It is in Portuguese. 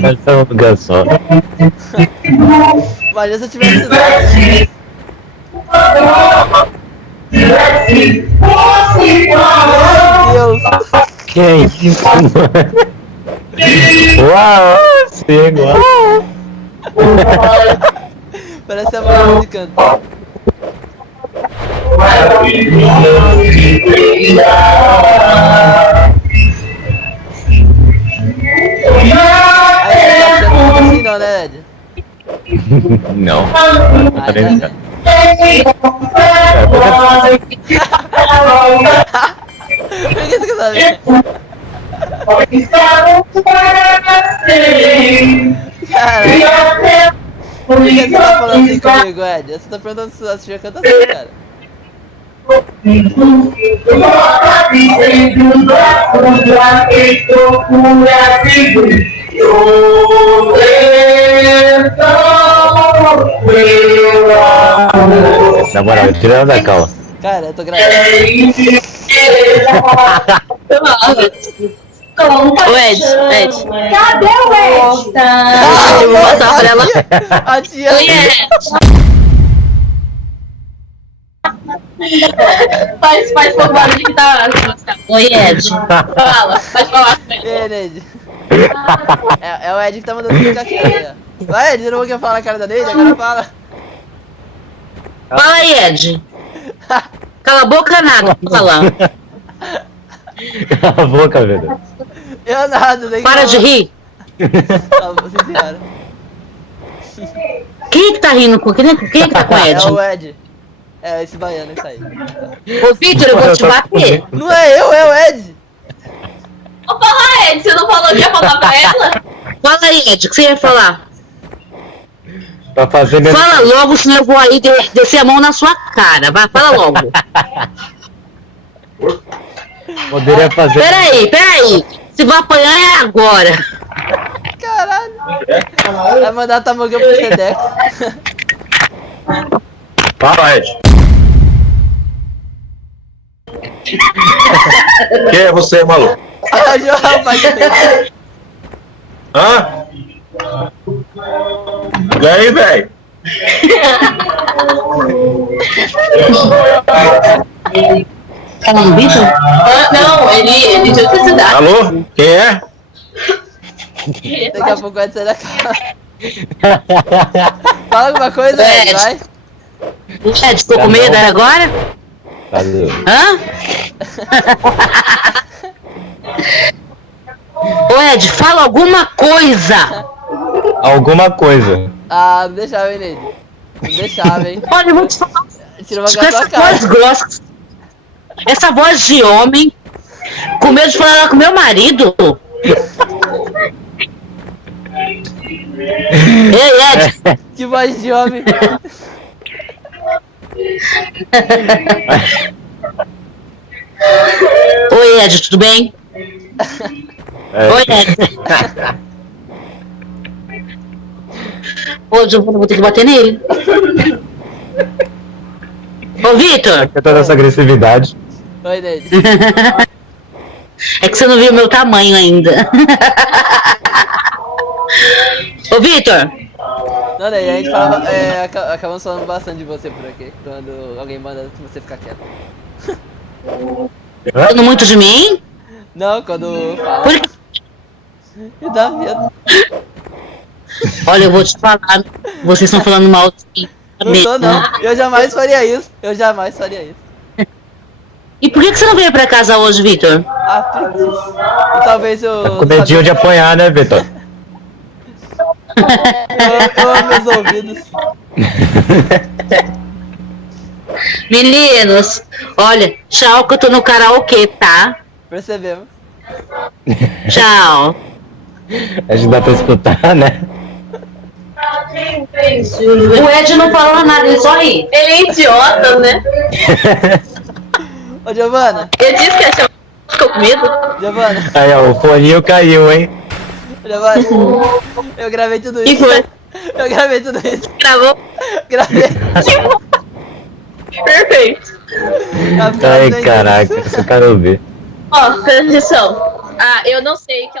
Vai ser um lugar só. Imagina se eu tivesse lá. Meu Deus. Que é isso, mano? Uau, sim, igual. Parece a mulher de canto. Aí tá sendo assim não, né, Ed? Não. Ah, Tá nem tá. Por que você quer saber? Caralho. Por que você tá falando assim comigo, Ed? Você tá perguntando se a tia canta assim, cara. Na moral, tira ela da calma. Cara, eu tô gravando. O Ed. Cadê o Ed? Eu vou mostrar pra ela. A tia. Oi, Ed. Faz pouco barulho que tá. Oi, Ed. Fala, pode falar. E aí, Ed? É o Ed que tá mandando ficar aqui, né? Vai, Ed, você não quer falar a cara da Neide? Agora fala. Fala aí, Ed. Cala a boca, nada. Fala. Cala a boca, velho. Eu nada, nem Para de rir. Sim, senhora. Quem é que tá rindo com... Quem é que tá com o É Ed? o Ed. É esse baiano, isso aí. Ô, Victor, eu vou te bater. Não é eu, é o Ed. Ô, fala, Ed, você não falou que ia falar pra ela? Fala aí, Ed, o que você ia falar? Pra fazer mesmo. Fala logo, senão eu vou aí descer a mão na sua cara. Vai, fala logo. Poderia fazer. Peraí. Se vai apanhar é agora. Caralho. Vai mandar Tamogã pro Sedex. Fala, Ed. Quem é você, maluco? Arranjou a rapaz dele. Hã? E aí, velho? Fala no Victor? Não, ele de outra cidade. Alô? Quem é? Daqui a pouco vai sair da casa. Fala alguma coisa, Ed, Ed. vai. Ed, ficou com medo agora? Valeu. Hã? Ô, Ed, fala alguma coisa. Alguma coisa. Ah, não deixava, hein, Neide? Não deixava, hein? Olha, eu vou te falar. Tira uma Com com a essa sua cara. voz grossa, essa voz de homem, com medo de falar com meu marido. Ei, Ed, Que voz de homem. oi, Ed, tudo bem? É. Oi, Ed. Hoje eu vou ter que bater nele. Ô, Victor, Por toda essa agressividade. Oi, Neide. é que você não viu o meu tamanho ainda. Ô, Victor, Não, Neide, a gente falava, acabamos falando bastante de você por aqui. Quando alguém manda você ficar quieto. falando muito de mim? Não, quando fala. Por que- Me dá medo. Olha, eu vou te falar, vocês estão falando mal de mim. Não tô, não. Eu jamais faria isso. Eu jamais faria isso. E por que você não veio pra casa hoje, Victor? Ah, preguiça. E talvez eu... Com medinho de apanhar, né, Vitor? Eu amo meus ouvidos. Meninos, olha, tchau que eu tô no karaokê, tá? Percebemos. Tchau. A gente dá pra escutar, né? O Ed não falou nada, ele só ri. Ele é idiota, né? Ô, Giovana. Eu disse que achava que ficou com medo. Giovana. Aí, ó, o foninho caiu, hein? Giovana. Eu gravei tudo Que isso. foi? Eu gravei tudo isso. Gravou? Gravei. Perfeito. A frase Ai, nem caraca, isso. esse cara ouvir. Ó, presta atenção. Ah, eu não sei que é o